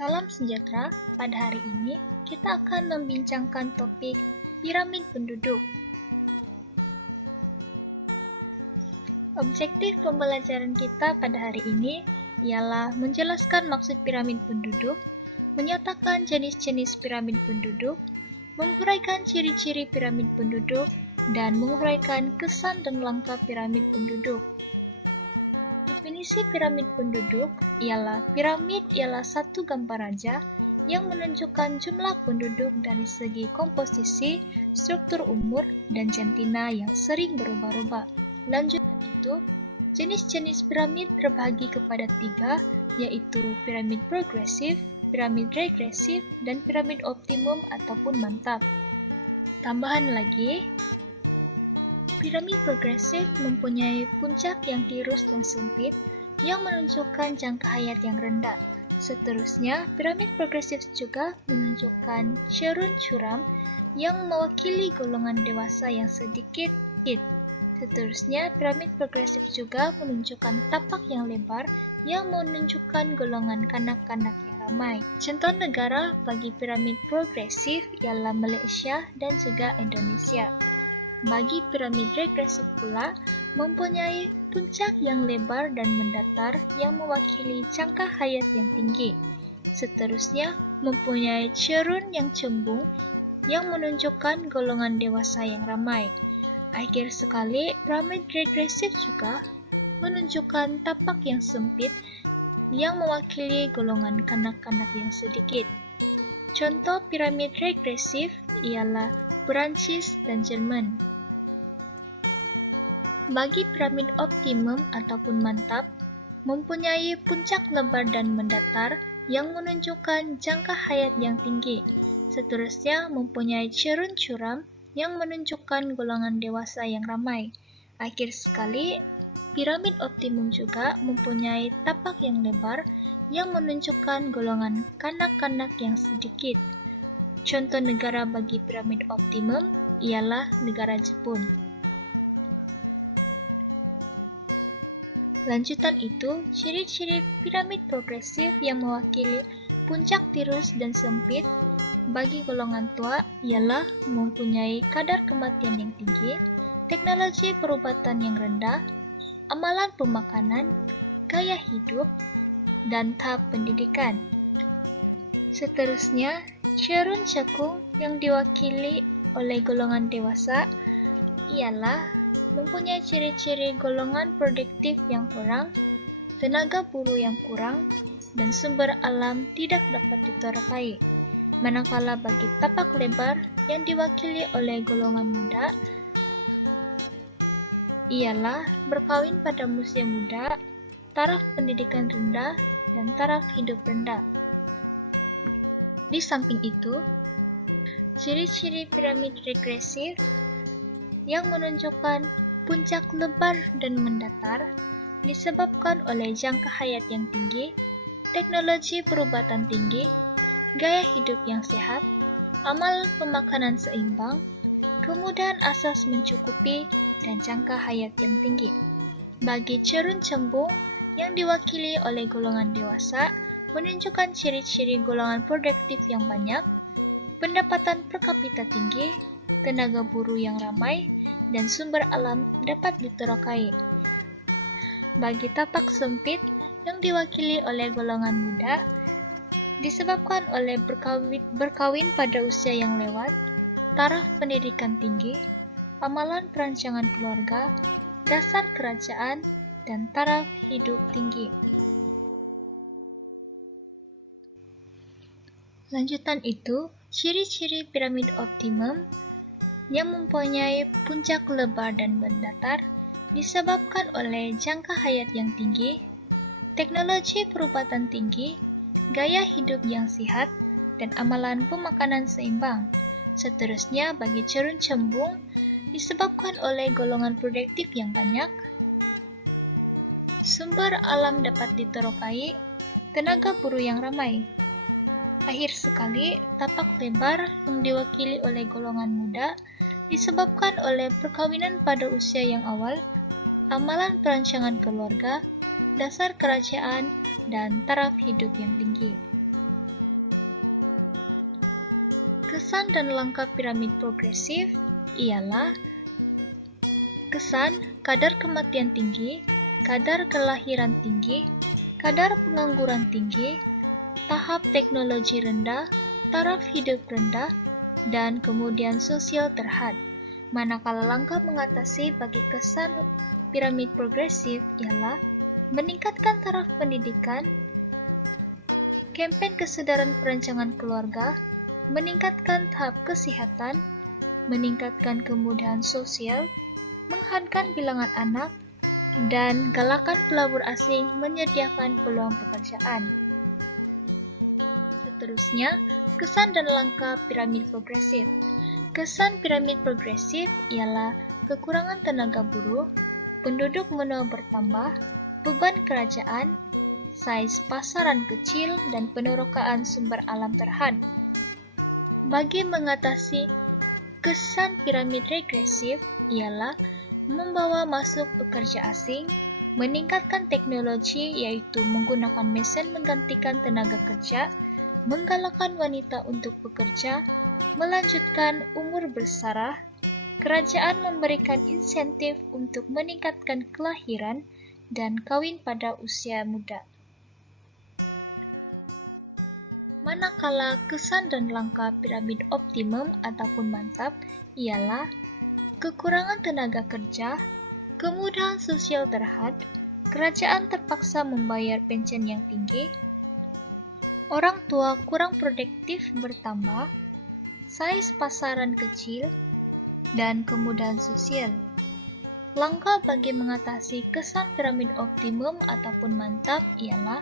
Salam sejahtera, pada hari ini kita akan membincangkan topik piramid penduduk. Objektif pembelajaran kita pada hari ini ialah menjelaskan maksud piramid penduduk, menyatakan jenis-jenis piramid penduduk, menguraikan ciri-ciri piramid penduduk, dan menguraikan kesan dan langkah piramid penduduk. Definisi piramid penduduk piramid ialah satu gambar raja yang menunjukkan jumlah penduduk dari segi komposisi, struktur umur, dan jantina yang sering berubah-ubah. Lanjutan itu, jenis-jenis piramid terbagi kepada 3, yaitu piramid progresif, piramid regresif, dan piramid optimum ataupun mantap. Tambahan lagi, piramid progresif mempunyai puncak yang tirus dan sempit yang menunjukkan jangka hayat yang rendah. Seterusnya, piramid progresif juga menunjukkan cerun curam yang mewakili golongan dewasa yang sedikit. Seterusnya, piramid progresif juga menunjukkan tapak yang lebar yang menunjukkan golongan kanak-kanak yang ramai. Contoh negara bagi piramid progresif ialah Malaysia dan juga Indonesia. Bagi piramid regresif pula, mempunyai puncak yang lebar dan mendatar yang mewakili jangka hayat yang tinggi. Seterusnya, mempunyai cerun yang cembung yang menunjukkan golongan dewasa yang ramai. Akhir sekali, piramid regresif juga menunjukkan tapak yang sempit yang mewakili golongan kanak-kanak yang sedikit. Contoh piramid regresif ialah Perancis dan Jerman. Bagi piramid optimum ataupun mantap, mempunyai puncak lebar dan mendatar yang menunjukkan jangka hayat yang tinggi. Seterusnya, mempunyai cerun curam yang menunjukkan golongan dewasa yang ramai. Akhir sekali, piramid optimum juga mempunyai tapak yang lebar yang menunjukkan golongan kanak-kanak yang sedikit. Contoh negara bagi piramid optimum ialah negara Jepun. Lanjutan itu, ciri-ciri piramid progresif yang mewakili puncak tirus dan sempit bagi golongan tua ialah mempunyai kadar kematian yang tinggi, teknologi perubatan yang rendah, amalan pemakanan, gaya hidup, dan tahap pendidikan. Seterusnya, cerun cekung yang diwakili oleh golongan dewasa ialah mempunyai ciri-ciri golongan produktif yang kurang, tenaga buruh yang kurang, dan sumber alam tidak dapat ditorakai. Manakala bagi tapak lebar yang diwakili oleh golongan muda ialah berkawin pada usia muda, taraf pendidikan rendah, dan taraf hidup rendah. Di samping itu, ciri-ciri piramid regresif yang menunjukkan puncak lebar dan mendatar disebabkan oleh jangka hayat yang tinggi, teknologi perubatan tinggi, gaya hidup yang sehat, amal pemakanan seimbang, kemudahan asas mencukupi, dan jangka hayat yang tinggi. Bagi cerun cembung yang diwakili oleh golongan dewasa menunjukkan ciri-ciri golongan produktif yang banyak, pendapatan per kapita tinggi, tenaga buruh yang ramai, dan sumber alam dapat ditorakai. Bagi tapak sempit yang diwakili oleh golongan muda, disebabkan oleh berkawin pada usia yang lewat, taraf pendidikan tinggi, amalan perancangan keluarga, dasar kerajaan, dan taraf hidup tinggi. Lanjutan itu, ciri-ciri piramid optimum yang mempunyai puncak lebar dan mendatar disebabkan oleh jangka hayat yang tinggi, teknologi perubatan tinggi, gaya hidup yang sehat, dan amalan pemakanan seimbang. Seterusnya, bagi cerun cembung disebabkan oleh golongan produktif yang banyak, sumber alam dapat ditorakai, tenaga buruh yang ramai. Akhir sekali, tapak lebar yang diwakili oleh golongan muda disebabkan oleh perkawinan pada usia yang awal, amalan perancangan keluarga, dasar kerajaan, dan taraf hidup yang tinggi. Kesan dan langkah piramid progresif ialah kesan, kadar kematian tinggi, kadar kelahiran tinggi, kadar pengangguran tinggi, tahap teknologi rendah, taraf hidup rendah, dan kemudian sosial terhad. Manakala langkah mengatasi bagi kesan piramid progresif ialah meningkatkan taraf pendidikan, kampanye kesadaran perancangan keluarga, meningkatkan tahap kesehatan, meningkatkan kemudahan sosial, menghankan bilangan anak, dan galakan pelabur asing menyediakan peluang pekerjaan. Seterusnya, kesan dan langkah piramid progresif. Kesan piramid progresif ialah kekurangan tenaga buruh, penduduk menua bertambah, beban kerajaan, saiz pasaran kecil, dan penerokaan sumber alam terhad. Bagi mengatasi kesan piramid regresif ialah membawa masuk pekerja asing, meningkatkan teknologi yaitu menggunakan mesin menggantikan tenaga kerja, menggalakkan wanita untuk bekerja, melanjutkan umur bersarah, kerajaan memberikan insentif untuk meningkatkan kelahiran, dan kawin pada usia muda. Manakala kesan dan langkah piramid optimum ataupun mantap ialah kekurangan tenaga kerja, kemudahan sosial terhad, kerajaan terpaksa membayar pensiun yang tinggi, orang tua kurang produktif bertambah, saiz pasaran kecil, dan kemudahan sosial. Langkah bagi mengatasi kesan piramid optimum ataupun mantap ialah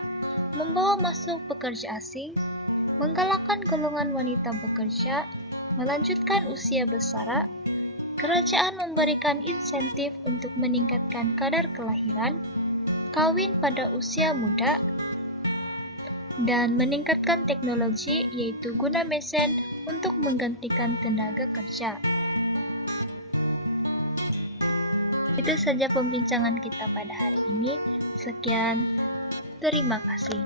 membawa masuk pekerja asing, menggalakkan golongan wanita bekerja, melanjutkan usia bersara, kerajaan memberikan insentif untuk meningkatkan kadar kelahiran, kawin pada usia muda, dan meningkatkan teknologi yaitu guna mesin untuk menggantikan tenaga kerja. Itu saja pembincangan kita pada hari ini. Sekian, terima kasih.